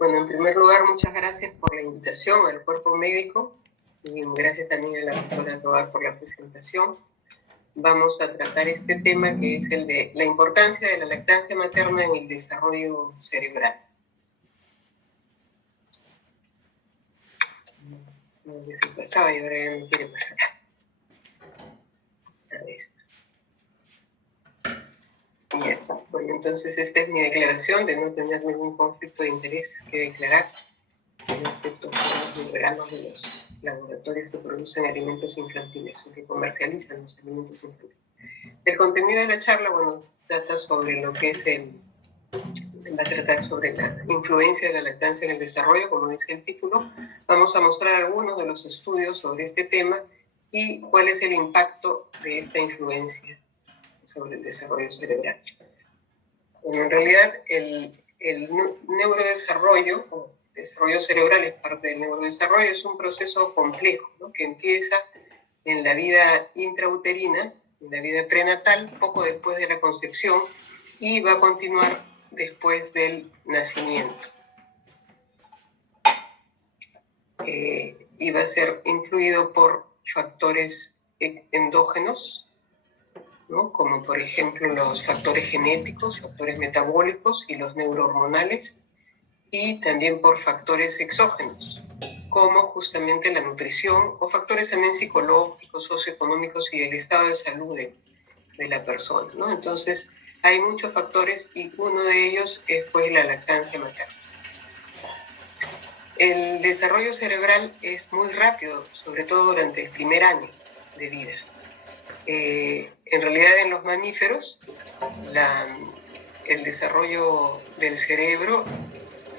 Bueno, en primer lugar, muchas gracias por la invitación al cuerpo médico y gracias también a la doctora Tovar por la presentación. Vamos a tratar este tema que es el de la importancia de la lactancia materna en el desarrollo cerebral. No sé si pasaba y ahora ya no quiere pasar. Ahí está. Ya, bueno, entonces esta es mi declaración de no tener ningún conflicto de interés que declarar. No acepto los regalos de los laboratorios que producen alimentos infantiles o que comercializan los alimentos infantiles. El contenido de la charla, bueno, trata sobre lo que es va a tratar sobre la influencia de la lactancia en el desarrollo, como dice el título. Vamos a mostrar algunos de los estudios sobre este tema y cuál es el impacto de esta influencia sobre el desarrollo cerebral. Bueno, en realidad el neurodesarrollo o desarrollo cerebral es parte del neurodesarrollo, es un proceso complejo, ¿no?, que empieza en la vida intrauterina, en la vida prenatal, poco después de la concepción, y va a continuar después del nacimiento. Y va a ser influido por factores endógenos, ¿no?, como por ejemplo los factores genéticos, factores metabólicos y los neurohormonales, y también por factores exógenos, como justamente la nutrición o factores también psicológicos, socioeconómicos y el estado de salud de la persona, ¿no? Entonces, hay muchos factores y uno de ellos fue la lactancia materna. El desarrollo cerebral es muy rápido, sobre todo durante el primer año de vida. En realidad, en los mamíferos, el desarrollo del cerebro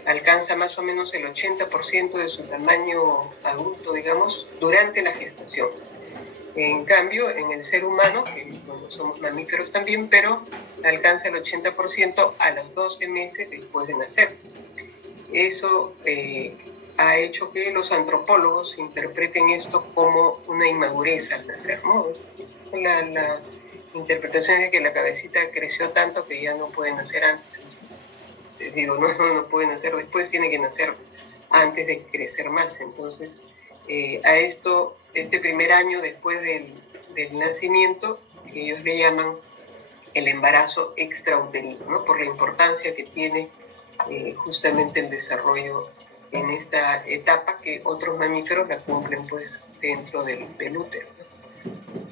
alcanza más o menos el 80% de su tamaño adulto, digamos, durante la gestación. En cambio, en el ser humano, que bueno, somos mamíferos también, pero alcanza el 80% a los 12 meses después de nacer. Eso ha hecho que los antropólogos interpreten esto como una inmadurez al nacer, ¿no? La interpretación es de que la cabecita creció tanto que ya no puede nacer antes. Digo, no puede nacer después, tiene que nacer antes de crecer más. Entonces, a este primer año después del nacimiento, que ellos le llaman el embarazo extrauterino, ¿no?, por la importancia que tiene justamente el desarrollo en esta etapa, que otros mamíferos la cumplen pues dentro del útero, ¿no?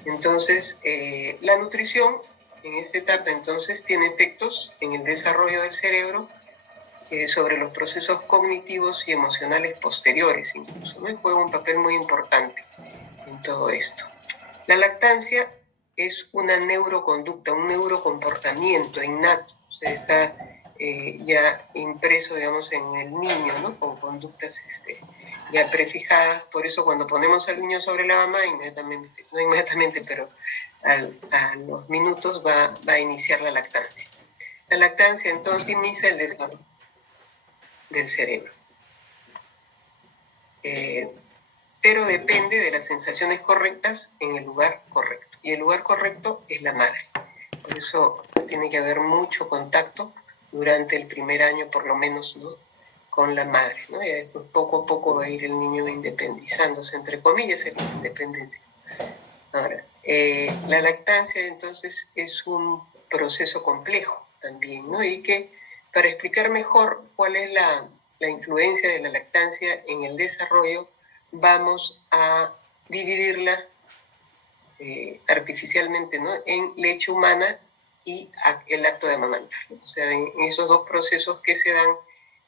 Entonces, la nutrición en esta etapa entonces tiene efectos en el desarrollo del cerebro, sobre los procesos cognitivos y emocionales posteriores incluso, ¿no? Y juega un papel muy importante en todo esto. La lactancia es una neuroconducta, un neurocomportamiento innato, o sea, está ya impreso, digamos, en el niño, ¿no?, con conductas ya prefijadas. Por eso cuando ponemos al niño sobre la mamá, no inmediatamente, pero a los minutos va a iniciar la lactancia. La lactancia entonces inicia el desarrollo del cerebro. Pero depende de las sensaciones correctas en el lugar correcto. Y el lugar correcto es la madre. Por eso tiene que haber mucho contacto durante el primer año, por lo menos, ¿no?, con la madre, ¿no? Y después poco a poco va a ir el niño independizándose, entre comillas, en la independencia. Ahora, la lactancia entonces es un proceso complejo también, ¿no? Y que para explicar mejor cuál es la influencia de la lactancia en el desarrollo, vamos a dividirla artificialmente, ¿no?, en leche humana y el acto de amamantar, ¿no? O sea, en esos dos procesos que se dan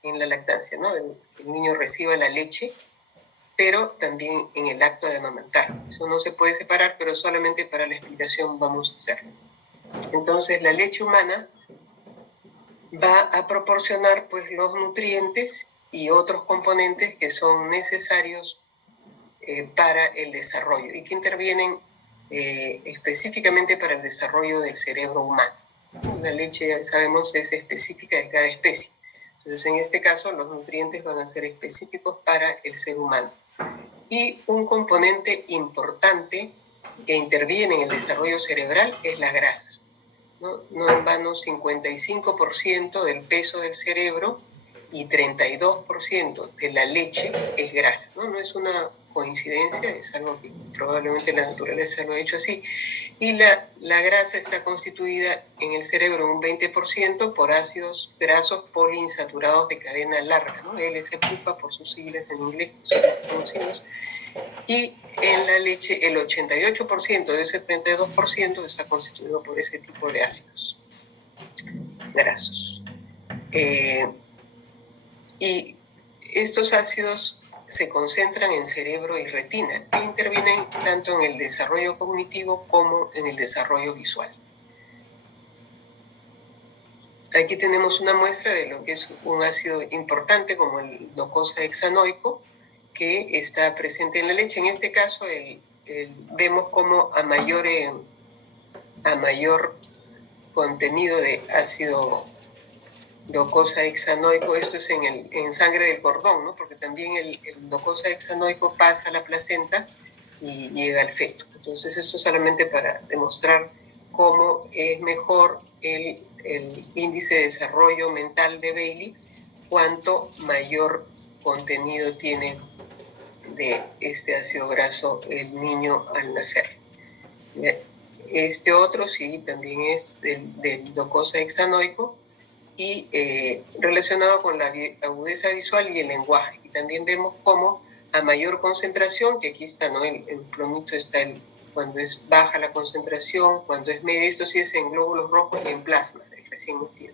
en la lactancia, ¿no? El niño recibe la leche, pero también en el acto de amamantar. Eso no se puede separar, pero solamente para la explicación vamos a hacerlo. Entonces, la leche humana va a proporcionar pues los nutrientes y otros componentes que son necesarios para el desarrollo y que intervienen específicamente para el desarrollo del cerebro humano. La leche, ya sabemos, es específica de cada especie. Entonces, en este caso, los nutrientes van a ser específicos para el ser humano. Y un componente importante que interviene en el desarrollo cerebral es la grasa. No en vano, 55% del peso del cerebro y 32% de la leche es grasa, ¿no? No es una coincidencia, es algo que probablemente la naturaleza lo ha hecho así. Y la grasa está constituida en el cerebro un 20% por ácidos grasos poliinsaturados de cadena larga, ¿no? LS-PUFA por sus siglas en inglés, que son conocidos. Y en la leche el 88% de ese 32% está constituido por ese tipo de ácidos grasos. Y estos ácidos se concentran en cerebro y retina e intervienen tanto en el desarrollo cognitivo como en el desarrollo visual. Aquí tenemos una muestra de lo que es un ácido importante como el docosahexanoico, que está presente en la leche. En este caso vemos como a mayor contenido de ácido docosahexanoico, esto es en sangre del cordón, ¿no? Porque también el docosahexanoico pasa a la placenta y llega al feto. Entonces esto solamente para demostrar cómo es mejor el índice de desarrollo mental de Bailey cuanto mayor contenido tiene de este ácido graso el niño al nacer. Este otro sí también es del docosahexanoico y relacionado con la agudeza visual y el lenguaje. Y también vemos cómo a mayor concentración, que aquí está, ¿no? El plomito está cuando es baja la concentración, cuando es media, esto sí es en glóbulos rojos y en plasma, recién nacido,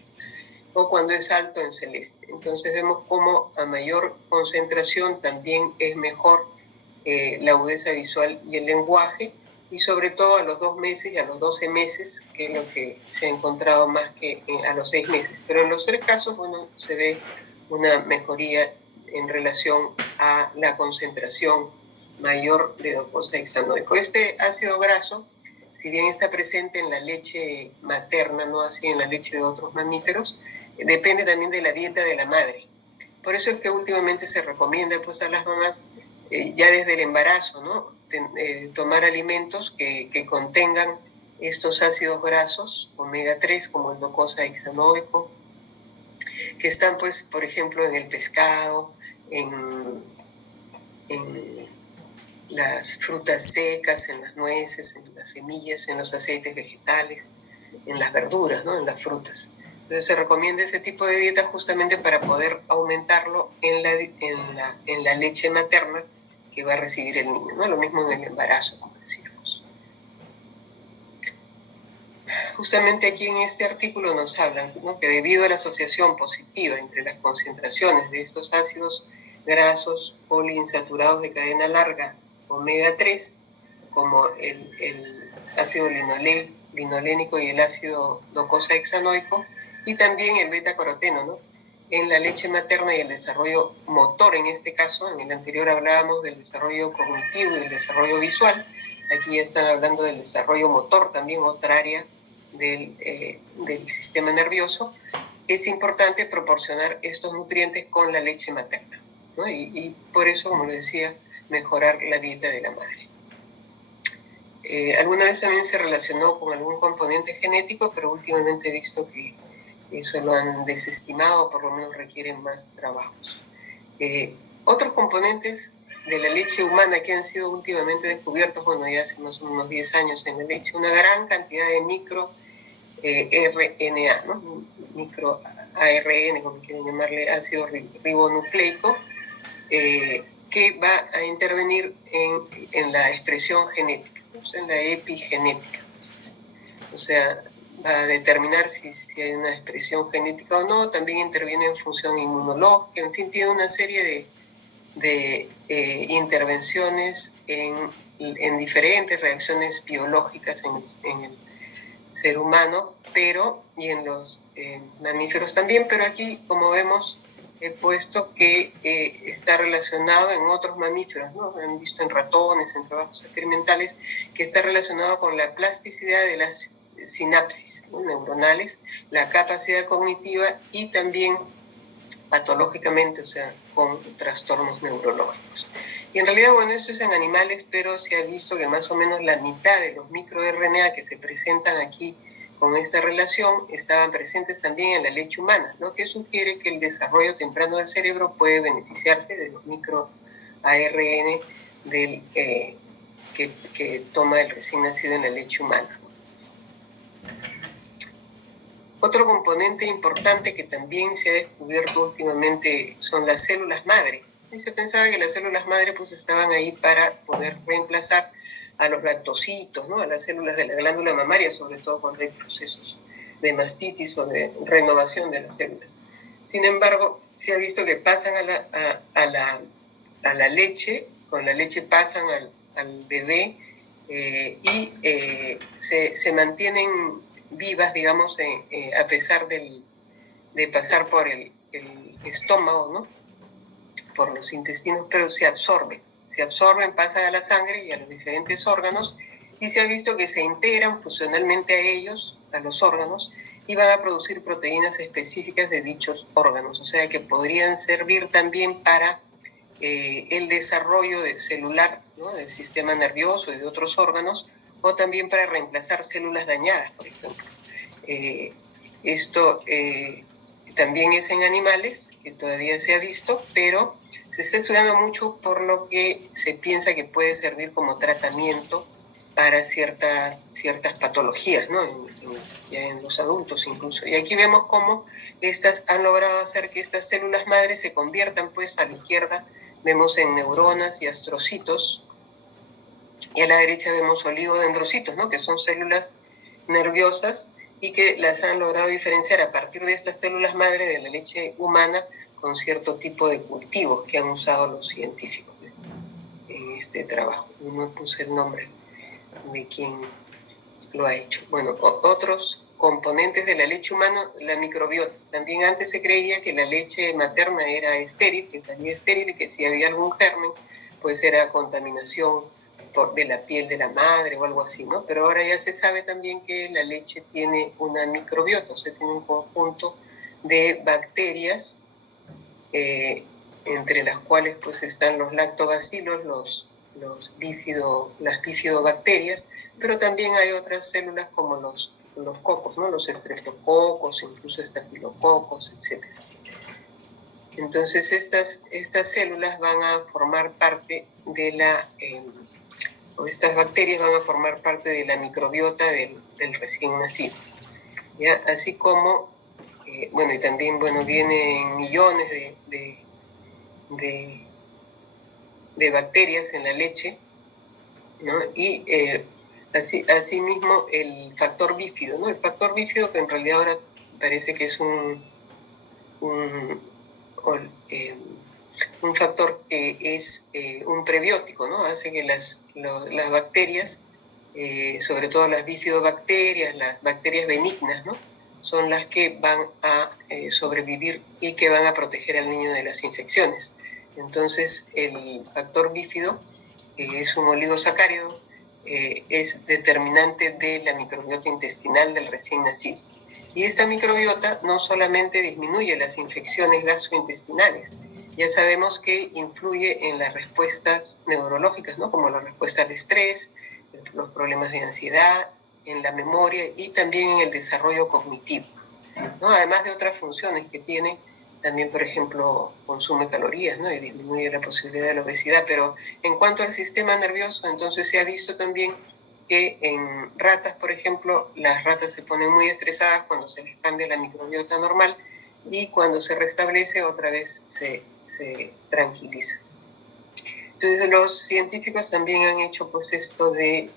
o cuando es alto en celeste. Entonces vemos cómo a mayor concentración también es mejor la agudeza visual y el lenguaje, y sobre todo a los 2 meses y a los 12 meses, que es lo que se ha encontrado más que a los 6 meses. Pero en los 3 casos, bueno, se ve una mejoría en relación a la concentración mayor de docosahexanoico. Este ácido graso, si bien está presente en la leche materna, no así en la leche de otros mamíferos, depende también de la dieta de la madre. Por eso es que últimamente se recomienda pues, a las mamás ya desde el embarazo, ¿no? Tomar alimentos que contengan estos ácidos grasos, omega 3, como el docosahexanoico, que están, pues, por ejemplo, en el pescado, en las frutas secas, en las nueces, en las semillas, en los aceites vegetales, en las verduras, ¿no? En las frutas. Entonces se recomienda ese tipo de dieta justamente para poder aumentarlo en la leche materna que va a recibir el niño, ¿no? Lo mismo en el embarazo, como decíamos. Justamente aquí en este artículo nos hablan, ¿no? Que debido a la asociación positiva entre las concentraciones de estos ácidos grasos poliinsaturados de cadena larga, omega 3, como el ácido linolénico y el ácido docosahexanoico, y también el beta-caroteno, ¿no? En la leche materna y el desarrollo motor, en este caso, en el anterior hablábamos del desarrollo cognitivo y del desarrollo visual, aquí ya están hablando del desarrollo motor, también otra área del sistema nervioso. Es importante proporcionar estos nutrientes con la leche materna, ¿no? Y por eso, como les decía, mejorar la dieta de la madre. Alguna vez también se relacionó con algún componente genético, pero últimamente he visto que eso lo han desestimado, por lo menos requieren más trabajos. Otros componentes de la leche humana que han sido últimamente descubiertos, bueno, ya hace más o menos unos 10 años en la leche, una gran cantidad de micro RNA, ¿no? Micro ARN, como quieren llamarle, ácido ribonucleico, que va a intervenir en la expresión genética, ¿no? O sea, en la epigenética. O sea, va a determinar si hay una expresión genética o no, también interviene en función inmunológica, en fin, tiene una serie de intervenciones en diferentes reacciones biológicas en el ser humano, y en los mamíferos también, pero aquí, como vemos, he puesto que está relacionado en otros mamíferos, ¿no? Han visto en ratones, en trabajos experimentales, que está relacionado con la plasticidad de las sinapsis, ¿no? Neuronales, la capacidad cognitiva y también patológicamente, o sea, con trastornos neurológicos. Y en realidad, bueno, esto es en animales, pero se ha visto que más o menos la mitad de los microRNA que se presentan aquí con esta relación estaban presentes también en la leche humana, lo que sugiere que el desarrollo temprano del cerebro puede beneficiarse de los micro ARN que toma el recién nacido en la leche humana. Otro componente importante que también se ha descubierto últimamente son las células madre. Y se pensaba que las células madre pues estaban ahí para poder reemplazar a los lactocitos, ¿no? A las células de la glándula mamaria, sobre todo cuando hay procesos de mastitis o de renovación de las células. Sin embargo, se ha visto que pasan a la leche, con la leche pasan al bebé y se mantienen vivas, digamos, a pesar de pasar por el estómago, ¿no? Por los intestinos, pero se absorben, pasan a la sangre y a los diferentes órganos, y se ha visto que se integran funcionalmente a ellos, a los órganos, y van a producir proteínas específicas de dichos órganos, o sea que podrían servir también para el desarrollo celular, ¿no? Del sistema nervioso y de otros órganos, o también para reemplazar células dañadas, por ejemplo. Esto también es en animales, que todavía se ha visto, pero se está estudiando mucho por lo que se piensa que puede servir como tratamiento para ciertas patologías, ¿no? Ya en los adultos incluso. Y aquí vemos cómo estas han logrado hacer que estas células madres se conviertan, pues, a la izquierda vemos en neuronas y astrocitos, y a la derecha vemos oligodendrocitos, ¿no? Que son células nerviosas y que las han logrado diferenciar a partir de estas células madre de la leche humana con cierto tipo de cultivos que han usado los científicos en este trabajo. Y no puse el nombre de quien lo ha hecho. Bueno, otros componentes de la leche humana, la microbiota. También antes se creía que la leche materna era estéril, que salía estéril y que si había algún germen, pues era contaminación de la piel de la madre o algo así, ¿no? Pero ahora ya se sabe también que la leche tiene una microbiota, o sea, tiene un conjunto de bacterias, entre las cuales pues están los lactobacilos, las bifidobacterias, pero también hay otras células como los cocos, ¿no? Los estreptococos, incluso estafilococos, etc. Entonces estas células van a formar parte de estas bacterias van a formar parte de la microbiota del recién nacido, ¿ya? Así como, y también, vienen millones de bacterias en la leche, ¿no? Y asimismo el factor bífido, ¿no? El factor bífido, que en realidad ahora parece que es un factor que es un prebiótico, ¿no? Hace que las bacterias, sobre todo las bifidobacterias, las bacterias benignas, ¿no? Son las que van a sobrevivir y que van a proteger al niño de las infecciones. Entonces, el factor bífido, que es un oligosacárido, es determinante de la microbiota intestinal del recién nacido. Y esta microbiota no solamente disminuye las infecciones gastrointestinales, ya sabemos que influye en las respuestas neurológicas, ¿no? Como la respuesta al estrés, los problemas de ansiedad, en la memoria y también en el desarrollo cognitivo, ¿no? Además de otras funciones que tiene, también, por ejemplo, consume calorías, ¿no? Y disminuye la posibilidad de la obesidad. Pero en cuanto al sistema nervioso, entonces se ha visto también que en ratas, por ejemplo, las ratas se ponen muy estresadas cuando se les cambia la microbiota normal y cuando se restablece otra vez se tranquiliza. Entonces los científicos también han hecho pues esto de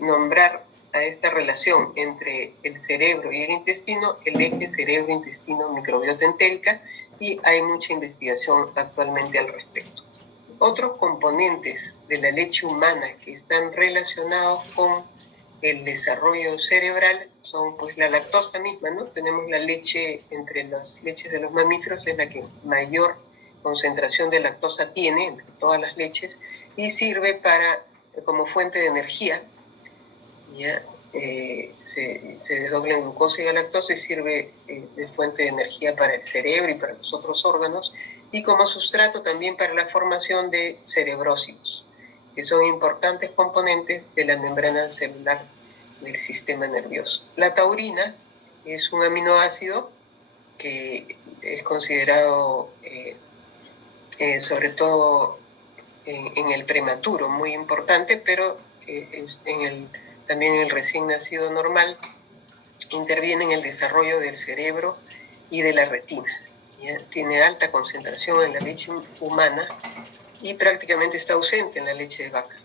nombrar a esta relación entre el cerebro y el intestino el eje cerebro-intestino-microbiota entérica, y hay mucha investigación actualmente al respecto. Otros componentes de la leche humana que están relacionados con el desarrollo cerebral son pues la lactosa misma, ¿no? Tenemos la leche, entre las leches de los mamíferos es la que mayor concentración de lactosa tiene entre todas las leches y sirve como fuente de energía, ¿ya? Se desdobla en glucosa y galactosa y sirve de fuente de energía para el cerebro y para los otros órganos, y como sustrato también para la formación de cerebrócitos, que son importantes componentes de la membrana celular del sistema nervioso. La taurina es un aminoácido que es considerado, sobre todo en el prematuro, muy importante, pero también en el recién nacido normal, interviene en el desarrollo del cerebro y de la retina. ¿Ya? Tiene alta concentración en la leche humana y prácticamente está ausente en la leche de vaca.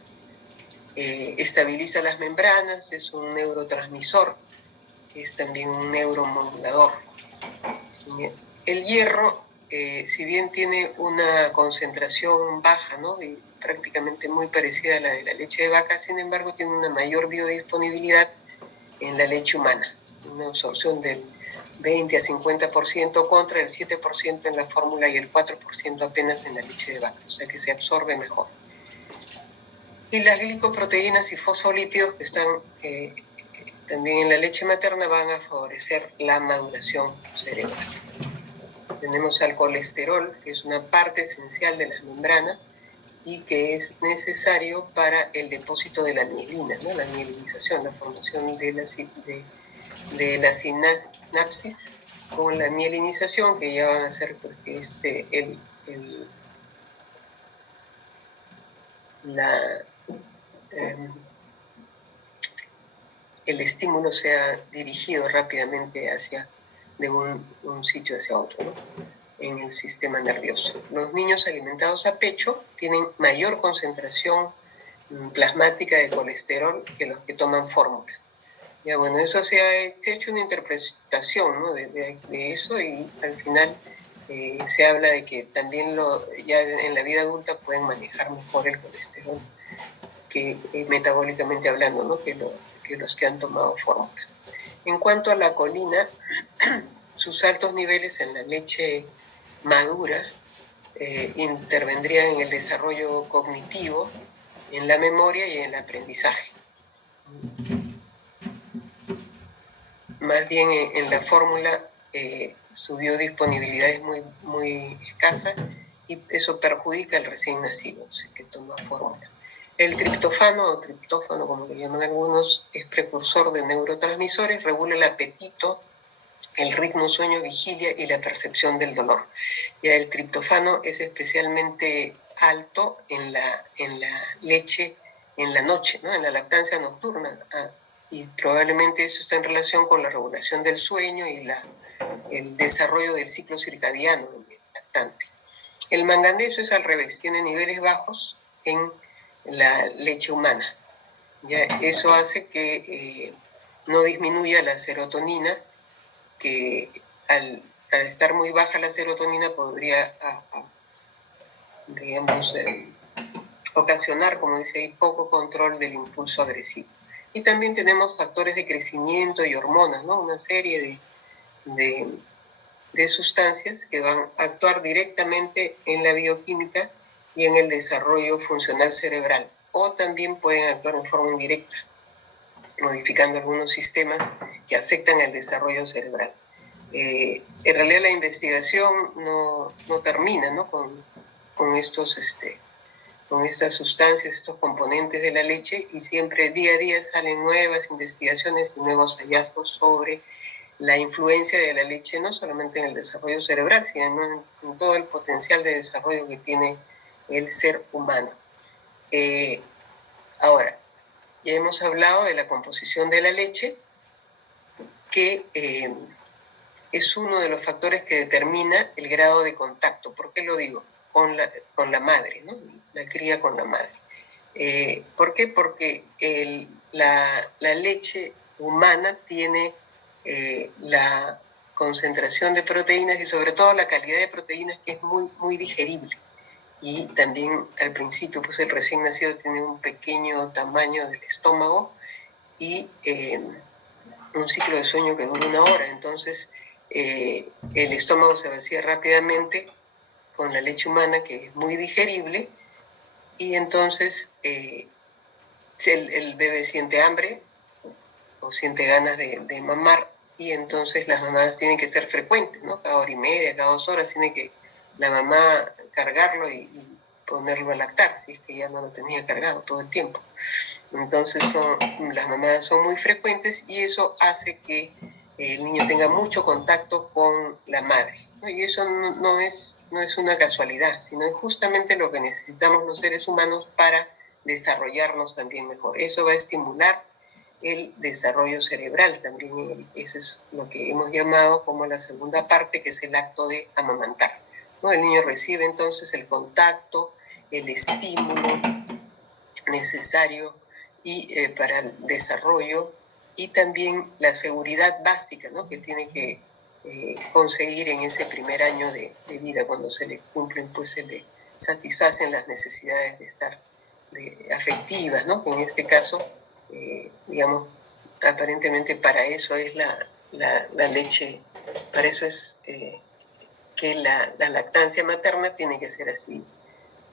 Estabiliza las membranas, es un neurotransmisor, es también un neuromodulador. El hierro, si bien tiene una concentración baja, ¿no? Prácticamente muy parecida a la de la leche de vaca, sin embargo tiene una mayor biodisponibilidad en la leche humana, una absorción del 20 a 50% contra el 7% en la fórmula y el 4% apenas en la leche de vaca, o sea que se absorbe mejor. Y las glicoproteínas y fosfolípidos que están también en la leche materna van a favorecer la maduración cerebral. Tenemos al colesterol, que es una parte esencial de las membranas y que es necesario para el depósito de la mielina, ¿no? La mielinización, la formación de la sinapsis con la mielinización, que ya van a hacer que el estímulo sea dirigido rápidamente de un sitio hacia otro, ¿no? En el sistema nervioso. Los niños alimentados a pecho tienen mayor concentración plasmática de colesterol que los que toman fórmula. Ya, bueno, eso se ha hecho una interpretación, ¿no? de eso, y al final se habla de que también ya en la vida adulta pueden manejar mejor el colesterol que metabólicamente hablando, ¿no? que los que han tomado fórmula. En cuanto a la colina, sus altos niveles en la leche madura intervendrían en el desarrollo cognitivo, en la memoria y en el aprendizaje. Más bien en la fórmula su biodisponibilidad es muy, muy escasa y eso perjudica al recién nacido, así que toma fórmula. El triptofano o triptófano, como le llaman algunos, es precursor de neurotransmisores, regula el apetito, el ritmo sueño-vigilia y la percepción del dolor. Ya el triptofano es especialmente alto en la leche en la noche, ¿no? En la lactancia nocturna, y probablemente eso está en relación con la regulación del sueño y el desarrollo del ciclo circadiano del lactante. El manganeso es al revés, tiene niveles bajos en la leche humana. Ya eso hace que no disminuya la serotonina, que al estar muy baja la serotonina podría, digamos, ocasionar, como dice ahí, poco control del impulso agresivo. Y también tenemos factores de crecimiento y hormonas, ¿no? Una serie de sustancias que van a actuar directamente en la bioquímica y en el desarrollo funcional cerebral, o también pueden actuar en forma indirecta, modificando algunos sistemas que afectan el desarrollo cerebral. En realidad la investigación no termina, ¿no? con estas sustancias, estos componentes de la leche, y siempre día a día salen nuevas investigaciones y nuevos hallazgos sobre la influencia de la leche, no solamente en el desarrollo cerebral, sino en todo el potencial de desarrollo que tiene el ser humano. Ahora, ya hemos hablado de la composición de la leche, que es uno de los factores que determina el grado de contacto. ¿Por qué lo digo? Con la madre, ¿no? La cría con la madre. ¿Por qué? Porque la leche humana tiene la concentración de proteínas y sobre todo la calidad de proteínas, que es muy, muy digerible. Y también al principio, pues el recién nacido tiene un pequeño tamaño del estómago y un ciclo de sueño que dura 1 hora. Entonces, el estómago se vacía rápidamente con la leche humana, que es muy digerible, y entonces el bebé siente hambre o siente ganas de mamar, y entonces las mamadas tienen que ser frecuentes, ¿no? Cada 1 hora y media, cada 2 horas tiene que la mamá cargarlo y ponerlo a lactar, si es que ya no lo tenía cargado todo el tiempo. Entonces las mamadas son muy frecuentes y eso hace que el niño tenga mucho contacto con la madre, ¿no? Y eso no es una casualidad, sino es justamente lo que necesitamos los seres humanos para desarrollarnos también mejor. Eso va a estimular el desarrollo cerebral también. Eso es lo que hemos llamado como la segunda parte, que es el acto de amamantar, ¿no? El niño recibe entonces el contacto, el estímulo necesario y para el desarrollo, y también la seguridad básica, ¿no?, que tiene que conseguir en ese primer año de vida. Cuando se le cumplen, pues se le satisfacen las necesidades de estar afectivas, ¿no? Que en este caso, digamos, aparentemente para eso es la leche, para eso es que la lactancia materna tiene que ser así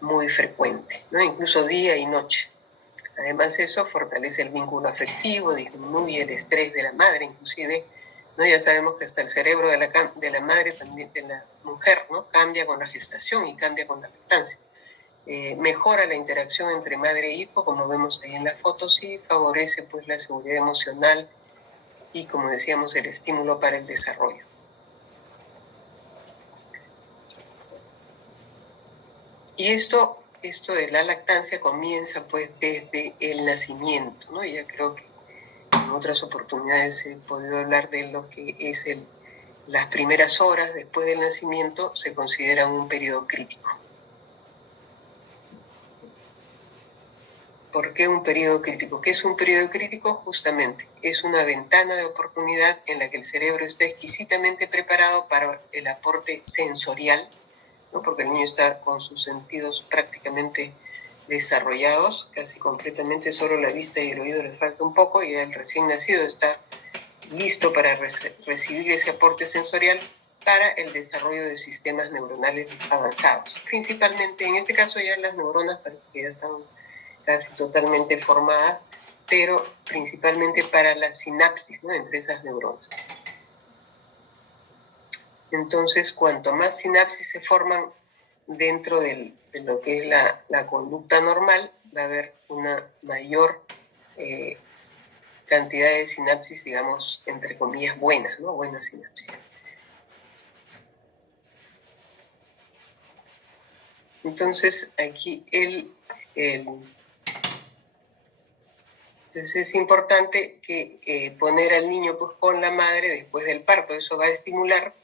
muy frecuente, ¿no? Incluso día y noche. Además, eso fortalece el vínculo afectivo, disminuye el estrés de la madre, inclusive, ¿no? Ya sabemos que hasta el cerebro de la madre, también de la mujer, ¿no?, cambia con la gestación y cambia con la lactancia. Mejora la interacción entre madre e hijo, como vemos ahí en las fotos, y favorece, pues, la seguridad emocional y, como decíamos, el estímulo para el desarrollo. Y esto de la lactancia comienza, pues, desde el nacimiento, ¿no? Ya creo que en otras oportunidades he podido hablar de lo que es las primeras horas después del nacimiento. Se consideran un periodo crítico. ¿Por qué un periodo crítico? ¿Qué es un periodo crítico? Justamente es una ventana de oportunidad en la que el cerebro está exquisitamente preparado para el aporte sensorial, ¿no?, porque el niño está con sus sentidos prácticamente desarrollados, casi completamente. Solo la vista y el oído le falta un poco, y el recién nacido está listo para recibir ese aporte sensorial para el desarrollo de sistemas neuronales avanzados. Principalmente, en este caso, ya las neuronas parece que ya están casi totalmente formadas, pero principalmente para la sinapsis, ¿no?, entre esas neuronas. Entonces, cuanto más sinapsis se forman dentro de lo que es la conducta normal, va a haber una mayor cantidad de sinapsis, digamos, entre comillas, buenas, ¿no? Buenas sinapsis. Entonces, aquí entonces es importante que poner al niño, pues, con la madre después del parto. Eso va a estimular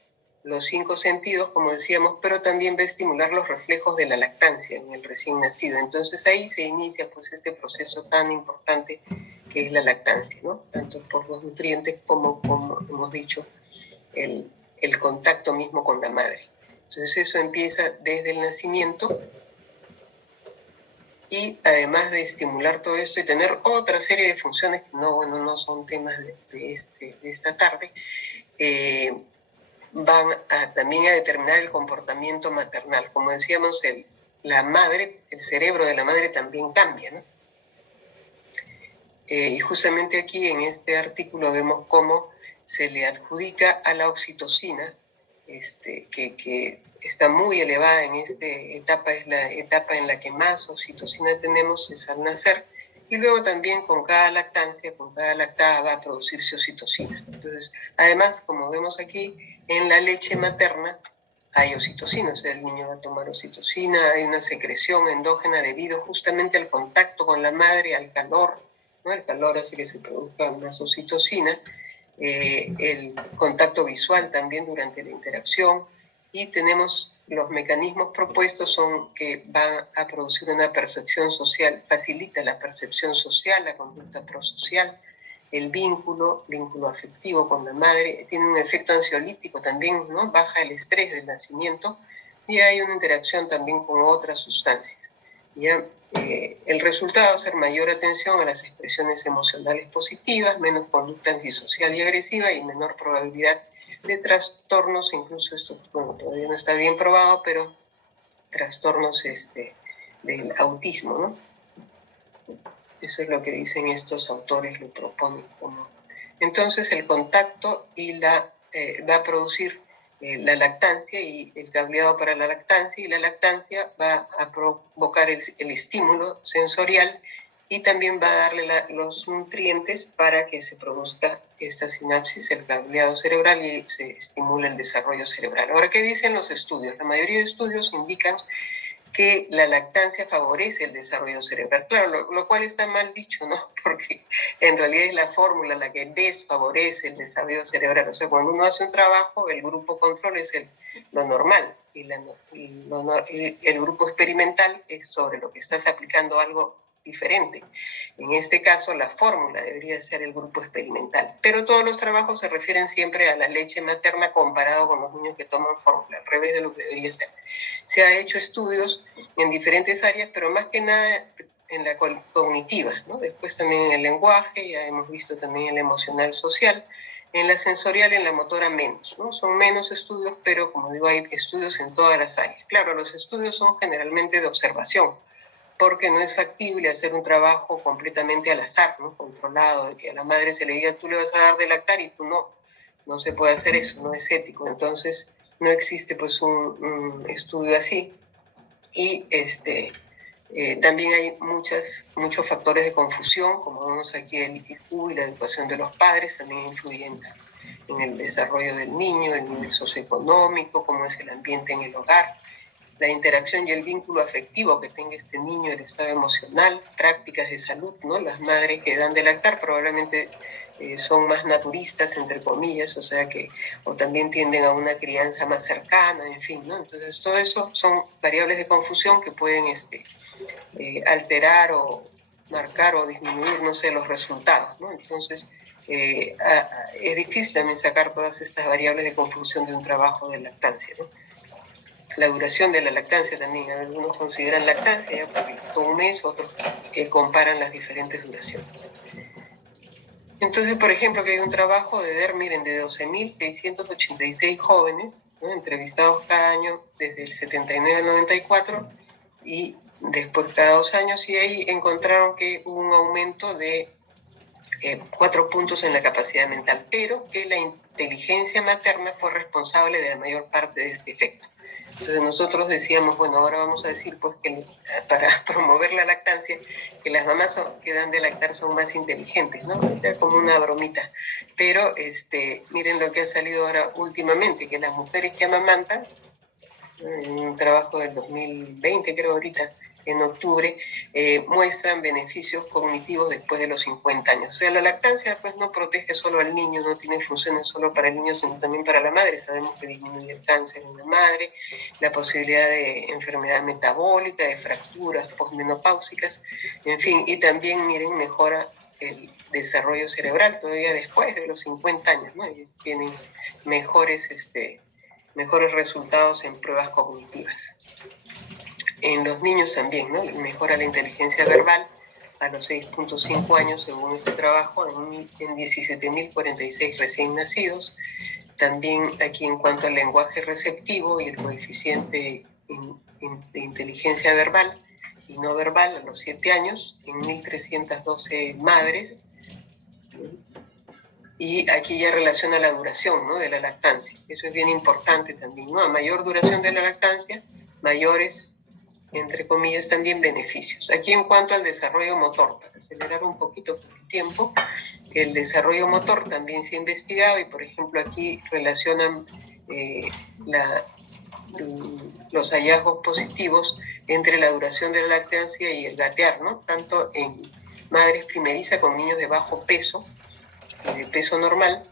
los 5 sentidos, como decíamos, pero también va a estimular los reflejos de la lactancia en el recién nacido. Entonces ahí se inicia, pues, este proceso tan importante que es la lactancia, ¿no? Tanto por los nutrientes como hemos dicho, el contacto mismo con la madre. Entonces eso empieza desde el nacimiento, y además de estimular todo esto y tener otra serie de funciones que no son temas de esta tarde, van también a determinar el comportamiento maternal. Como decíamos, la madre, el cerebro de la madre también cambia, ¿no? Y justamente aquí en este artículo vemos cómo se le adjudica a la oxitocina, que está muy elevada en esta etapa. Es la etapa en la que más oxitocina tenemos, es al nacer, y luego también con cada lactancia, con cada lactada, va a producirse oxitocina. Entonces, además, como vemos aquí, en la leche materna hay oxitocina, o sea, el niño va a tomar oxitocina, hay una secreción endógena debido justamente al contacto con la madre, al calor, ¿no? El calor hace que se produzca más oxitocina, el contacto visual también durante la interacción, y tenemos los mecanismos propuestos son que van a producir una percepción social, facilita la percepción social, la conducta prosocial, el vínculo afectivo con la madre, tiene un efecto ansiolítico también, ¿no? Baja el estrés del nacimiento, y hay una interacción también con otras sustancias. ¿Ya? El resultado va a ser mayor atención a las expresiones emocionales positivas, menos conducta antisocial y agresiva, y menor probabilidad de trastornos. Incluso esto, bueno, todavía no está bien probado, pero trastornos del autismo, ¿no? Eso es lo que dicen estos autores, lo proponen como. Entonces el contacto va a producir la lactancia y el cableado para la lactancia, y la lactancia va a provocar el estímulo sensorial y también va a darle los nutrientes para que se produzca esta sinapsis, el cableado cerebral, y se estimula el desarrollo cerebral. Ahora, ¿qué dicen los estudios? La mayoría de estudios indican que la lactancia favorece el desarrollo cerebral. Claro, lo cual está mal dicho, ¿no? Porque en realidad es la fórmula la que desfavorece el desarrollo cerebral. O sea, cuando uno hace un trabajo, el grupo control es lo normal y el grupo experimental es sobre lo que estás aplicando algo diferente. En este caso, la fórmula debería ser el grupo experimental. Pero todos los trabajos se refieren siempre a la leche materna comparado con los niños que toman fórmula, al revés de lo que debería ser. Se ha hecho estudios en diferentes áreas, pero más que nada en la cognitiva, ¿no? Después también en el lenguaje, ya hemos visto también en la emocional social, en la sensorial, en la motora menos, ¿no? Son menos estudios, pero como digo, hay estudios en todas las áreas. Claro, los estudios son generalmente de observación, porque no es factible hacer un trabajo completamente al azar, ¿no? Controlado, de que a la madre se le diga tú le vas a dar de lactar y tú no. No se puede hacer eso, no es ético. Entonces, no existe pues un estudio así. Y también hay muchos factores de confusión, como vemos aquí el IQ y la educación de los padres, también influyen en el desarrollo del niño, el nivel socioeconómico, cómo es el ambiente en el hogar, la interacción y el vínculo afectivo que tenga este niño, el estado emocional, prácticas de salud, ¿no? Las madres que dan de lactar probablemente son más naturistas, entre comillas, o sea que, o también tienden a una crianza más cercana, en fin, ¿no? Entonces, todo eso son variables de confusión que pueden alterar o marcar o disminuir, no sé, los resultados, ¿no? Entonces, es difícil también sacar todas estas variables de confusión de un trabajo de lactancia, ¿no? La duración de la lactancia también, algunos consideran lactancia ya porque todo un mes, otros comparan las diferentes duraciones. Entonces, por ejemplo, que hay un trabajo de DER, miren, de 12.686 jóvenes, ¿no? Entrevistados cada año desde el 79 al 94 y después cada 2 años, y ahí encontraron que hubo un aumento de 4 puntos en la capacidad mental, pero que la inteligencia materna fue responsable de la mayor parte de este efecto. Entonces nosotros decíamos, bueno, ahora vamos a decir pues que para promover la lactancia, que las mamás que dan de lactar son más inteligentes, ¿no? Era como una bromita. Pero miren lo que ha salido ahora últimamente, que las mujeres que amamantan, en un trabajo del 2020 creo ahorita, en octubre, muestran beneficios cognitivos después de los 50 años. O sea, la lactancia pues no protege solo al niño, no tiene funciones solo para el niño, sino también para la madre. Sabemos que disminuye el cáncer en la madre, la posibilidad de enfermedad metabólica, de fracturas postmenopáusicas, en fin, y también, miren, mejora el desarrollo cerebral todavía después de los 50 años, ¿no? Y tienen mejores resultados en pruebas cognitivas. En los niños también, ¿no? Mejora la inteligencia verbal a los 6.5 años, según este trabajo, en 17.046 recién nacidos. También aquí en cuanto al lenguaje receptivo y el coeficiente de inteligencia verbal y no verbal a los 7 años, en 1.312 madres. Y aquí ya relaciona la duración, ¿no? De la lactancia. Eso es bien importante también, ¿no? A mayor duración de la lactancia, mayores, entre comillas, también beneficios. Aquí en cuanto al desarrollo motor, para acelerar un poquito el tiempo, el desarrollo motor también se ha investigado y, por ejemplo, aquí relacionan los hallazgos positivos entre la duración de la lactancia y el gatear, ¿no? Tanto en madres primerizas con niños de bajo peso y de peso normal,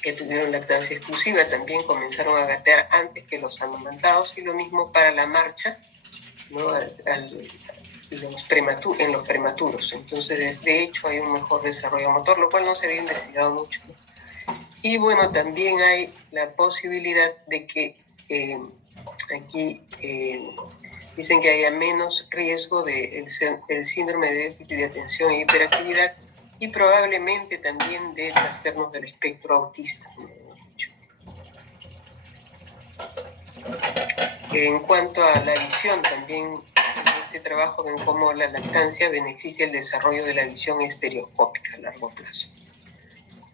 que tuvieron lactancia exclusiva, también comenzaron a gatear antes que los amamantados, y lo mismo para la marcha, ¿no? En los prematuros. Entonces, de hecho, hay un mejor desarrollo motor, lo cual no se había investigado mucho, ¿no? Y bueno, también hay la posibilidad de que aquí dicen que haya menos riesgo del síndrome de déficit de atención e hiperactividad, y probablemente también de trastornos del espectro autista. En cuanto a la visión, también en este trabajo ven cómo la lactancia beneficia el desarrollo de la visión estereoscópica a largo plazo.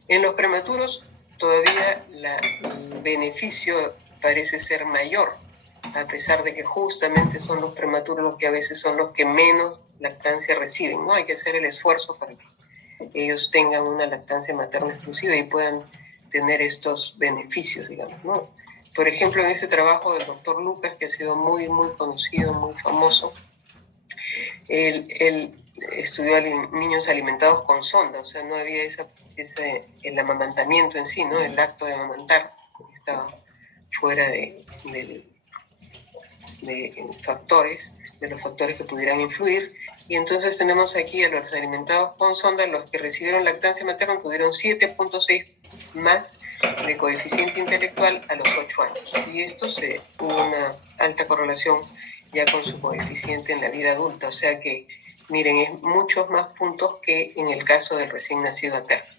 En los prematuros todavía el beneficio parece ser mayor, a pesar de que justamente son los prematuros los que a veces son los que menos lactancia reciben, ¿no? Hay que hacer el esfuerzo para que ellos tengan una lactancia materna exclusiva y puedan tener estos beneficios, digamos, ¿no? Por ejemplo, en ese trabajo del doctor Lucas, que ha sido muy, muy conocido, muy famoso, él estudió a niños alimentados con sonda, o sea, no había el amamantamiento en sí, ¿no? El acto de amamantar estaba fuera de factores, de los factores que pudieran influir. Y entonces tenemos aquí a los alimentados con sonda, los que recibieron lactancia materna tuvieron 7.6 más de coeficiente intelectual a los 8 años. Y esto hubo una alta correlación ya con su coeficiente en la vida adulta. O sea que, miren, es muchos más puntos que en el caso del recién nacido a término.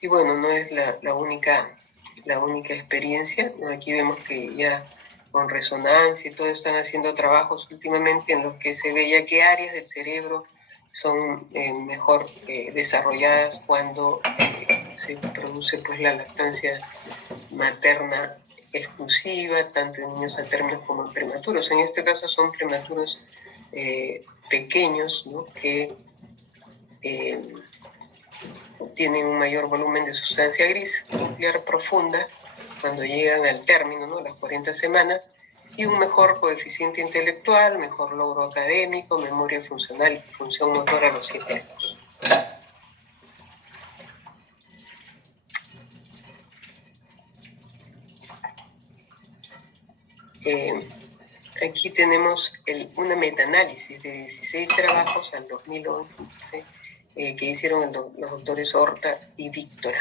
Y bueno, no es la única experiencia. Aquí vemos que ya con resonancia y todo están haciendo trabajos últimamente en los que se ve ya qué áreas del cerebro son mejor desarrolladas cuando se produce pues la lactancia materna exclusiva, tanto en niños a término como en prematuros. En este caso son prematuros pequeños, ¿no? Que tienen un mayor volumen de sustancia gris nuclear profunda cuando llegan al término, ¿no? Las 40 semanas, y un mejor coeficiente intelectual, mejor logro académico, memoria funcional y función motora a los 7 años. Aquí tenemos una metaanálisis de 16 trabajos al 2011 que hicieron los doctores Horta y Victora.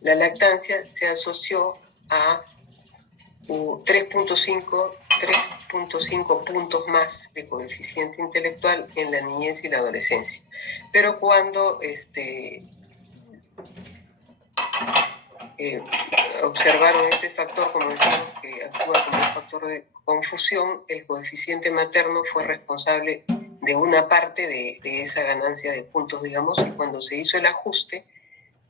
La lactancia se asoció a 3.5 puntos más de coeficiente intelectual en la niñez y la adolescencia. Pero cuando observaron este factor, como decimos, que actúa como un factor de confusión, el coeficiente materno fue responsable de una parte de esa ganancia de puntos, digamos, y cuando se hizo el ajuste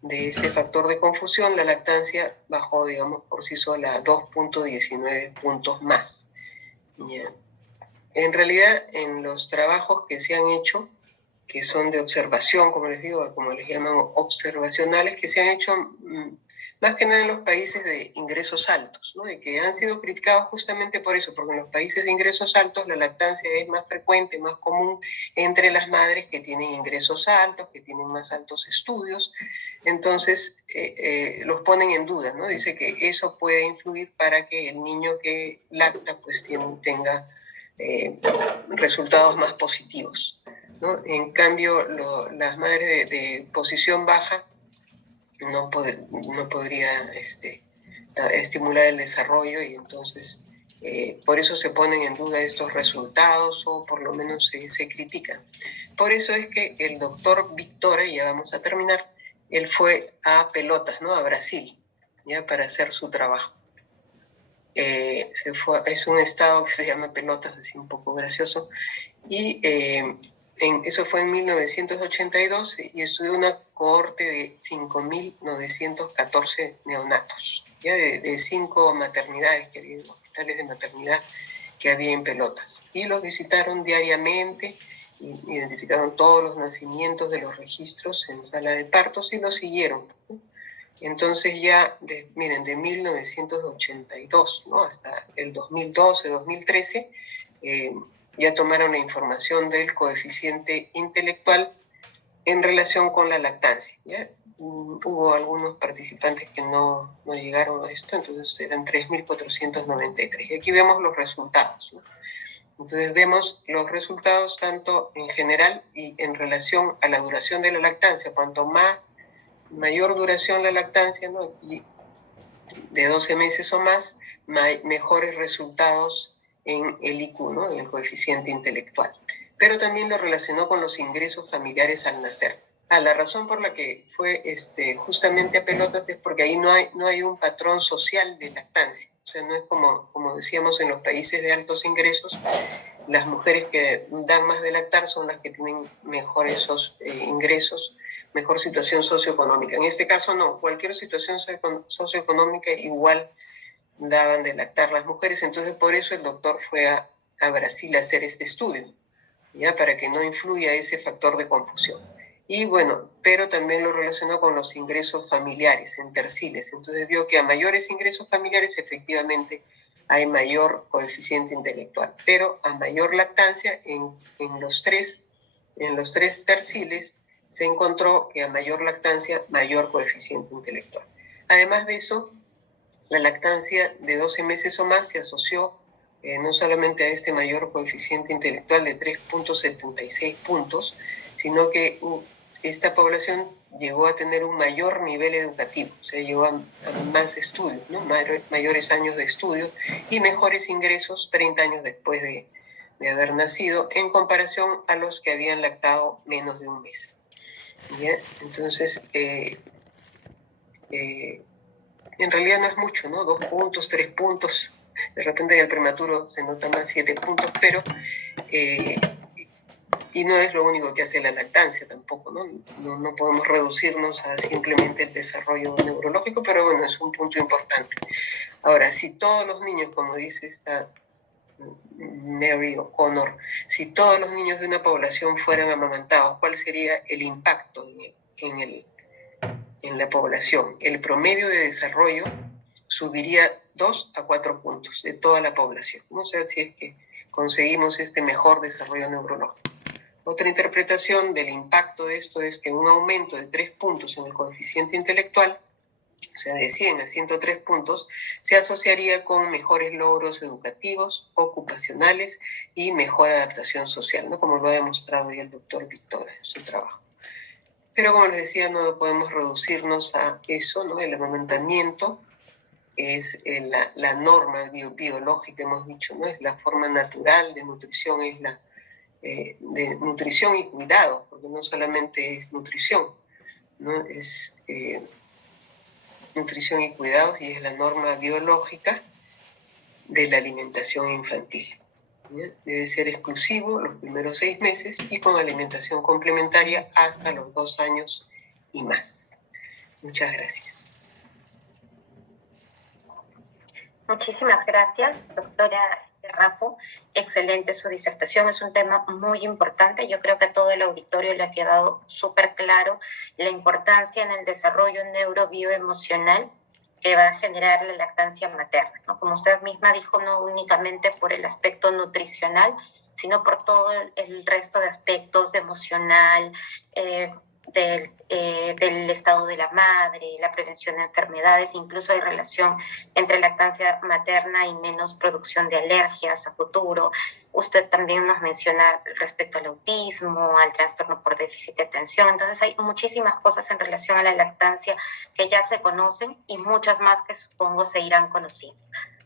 de este factor de confusión, la lactancia bajó, digamos, por sí sola a 2.19 puntos más. Yeah. En realidad, en los trabajos que se han hecho, que son de observación, como les digo, como les llaman observacionales, que se han hecho más que nada en los países de ingresos altos, ¿no? Y que han sido criticados justamente por eso, porque en los países de ingresos altos la lactancia es más frecuente, más común entre las madres que tienen ingresos altos, que tienen más altos estudios. Entonces los ponen en duda, ¿no? Dice que eso puede influir para que el niño que lacta pues tenga resultados más positivos, ¿no? En cambio, las madres de posición baja no podría estimular el desarrollo, y entonces por eso se ponen en duda estos resultados, o por lo menos se critican. Por eso es que el doctor Victora, y ya vamos a terminar, él fue a Pelotas, ¿no? A Brasil, ya, para hacer su trabajo. Es un estado que se llama Pelotas, así un poco gracioso, y eso fue en 1982, y estudió una cohorte de 5.914 neonatos, ¿ya? De 5 maternidades que había, hospitales de maternidad que había en Pelotas, y los visitaron diariamente, y identificaron todos los nacimientos de los registros en sala de partos y los siguieron. Entonces ya, miren, de 1982, ¿no? Hasta el 2012, 2013, ya tomaron la información del coeficiente intelectual en relación con la lactancia, ¿ya? Hubo algunos participantes que no llegaron a esto, entonces eran 3.493. Y aquí vemos los resultados, ¿no? Entonces vemos los resultados tanto en general y en relación a la duración de la lactancia. Cuanto mayor duración la lactancia, ¿no? Y de 12 meses o más, mejores resultados en el IQ, ¿no? En el coeficiente intelectual. Pero también lo relacionó con los ingresos familiares al nacer. La razón por la que fue justamente a Pelotas es porque ahí no hay un patrón social de lactancia. O sea, no es como decíamos en los países de altos ingresos, las mujeres que dan más de lactar son las que tienen mejores ingresos, mejor situación socioeconómica. En este caso no, cualquier situación socioeconómica igual daban de lactar las mujeres. Entonces por eso el doctor fue a a Brasil a hacer este estudio, ya para que no influya ese factor de confusión. Y bueno, pero también lo relacionó con los ingresos familiares en terciles. Entonces vio que a mayores ingresos familiares efectivamente hay mayor coeficiente intelectual, pero a mayor lactancia en los tres terciles se encontró que a mayor lactancia, mayor coeficiente intelectual. Además de eso, la lactancia de 12 meses o más se asoció no solamente a este mayor coeficiente intelectual de 3.76 puntos, sino que esta población llegó a tener un mayor nivel educativo, o sea, llegó a más estudios, ¿no? Mayores años de estudio y mejores ingresos 30 años después de haber nacido, en comparación a los que habían lactado menos de un mes. ¿Ya? Entonces, en realidad no es mucho, ¿no? 2 puntos, 3 puntos. De repente en el prematuro se nota más 7 puntos, pero y no es lo único que hace la lactancia tampoco, ¿no? No podemos reducirnos a simplemente el desarrollo neurológico, pero bueno, es un punto importante. Ahora, si todos los niños, como dice esta Mary O'Connor, si todos los niños de una población fueran amamantados, ¿cuál sería el impacto en la población? El promedio de desarrollo subiría 2 a 4 puntos de toda la población, ¿no? O sea, si es que conseguimos este mejor desarrollo neurológico. Otra interpretación del impacto de esto es que un aumento de 3 puntos en el coeficiente intelectual, o sea, de 100 a 103 puntos, se asociaría con mejores logros educativos, ocupacionales y mejor adaptación social, ¿no? Como lo ha demostrado ya el doctor Víctor en su trabajo. Pero como les decía, no podemos reducirnos a eso, ¿no? El amamantamiento es la norma biológica, hemos dicho, ¿no? Es la forma natural de nutrición, es la de nutrición y cuidado, porque no solamente es nutrición, ¿no? Es nutrición y cuidados y es la norma biológica de la alimentación infantil. ¿Ya? Debe ser exclusivo los primeros 6 meses y con alimentación complementaria hasta los 2 años y más. Muchas gracias. Muchísimas gracias, doctora Raffo. Excelente su disertación, es un tema muy importante. Yo creo que a todo el auditorio le ha quedado súper claro la importancia en el desarrollo neurobioemocional que va a generar la lactancia materna, ¿no? Como usted misma dijo, no únicamente por el aspecto nutricional, sino por todo el resto de aspectos emocional, del estado de la madre, la prevención de enfermedades, incluso hay relación entre lactancia materna y menos producción de alergias a futuro. Usted también nos menciona respecto al autismo, al trastorno por déficit de atención. Entonces hay muchísimas cosas en relación a la lactancia que ya se conocen y muchas más que supongo se irán conociendo.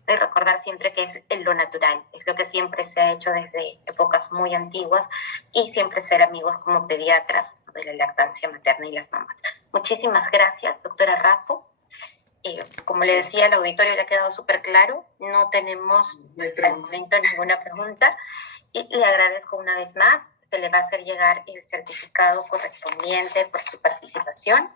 De recordar siempre que es lo natural, es lo que siempre se ha hecho desde épocas muy antiguas y siempre ser amigos como pediatras de la lactancia materna y las mamás. Muchísimas gracias, doctora Raffo. Como le decía, al auditorio le ha quedado súper claro, no tenemos al momento ninguna pregunta y le agradezco una vez más, se le va a hacer llegar el certificado correspondiente por su participación.